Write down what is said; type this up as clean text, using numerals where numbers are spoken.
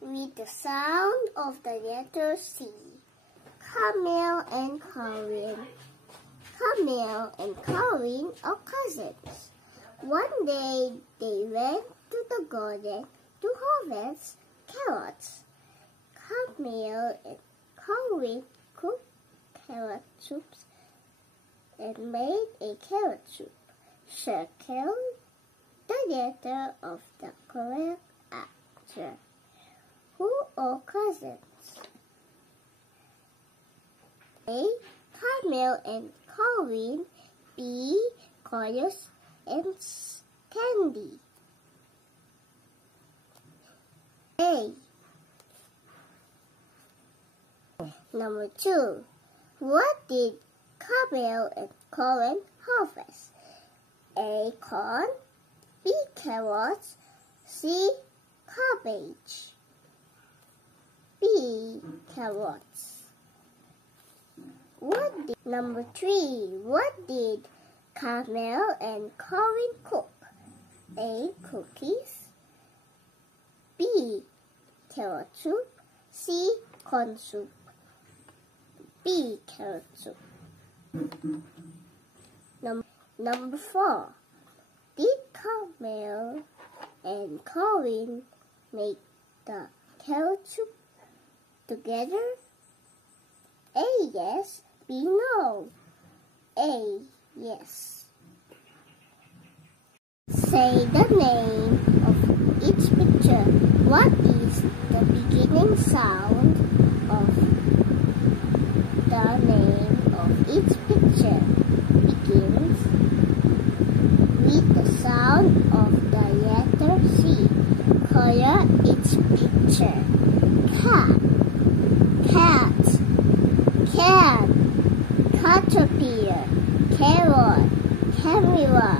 with the sound of the letter C. Camille and Carlwin. Camille and Carlwin are cousins. One day they went to the garden to harvest carrots. Camille and Carlwin cooked carrot soups and made a carrot soup. Circle the letter of the correct answer. Who are cousins? A. Camille and Carlwin. B. Carlos and Candy. A. Number 2. What did Camille and Carlwin harvest? A. Corn. B. Carrots. C. Cabbage. B. Carrots. Number 3. What did Camille and Carlwin cook? A. Cookies. B. Carrot soup. C. Corn soup. B. Carrot soup. Number 4. Did Camille and Carlwin make the carrot soup together? A. Yes. B. No. A. Yes. Say the name of each picture. What is the beginning sound of the name of each picture? Begins with the sound of the letter C. Color each picture. Cat, cat, can, caterpillar, carrot, camera,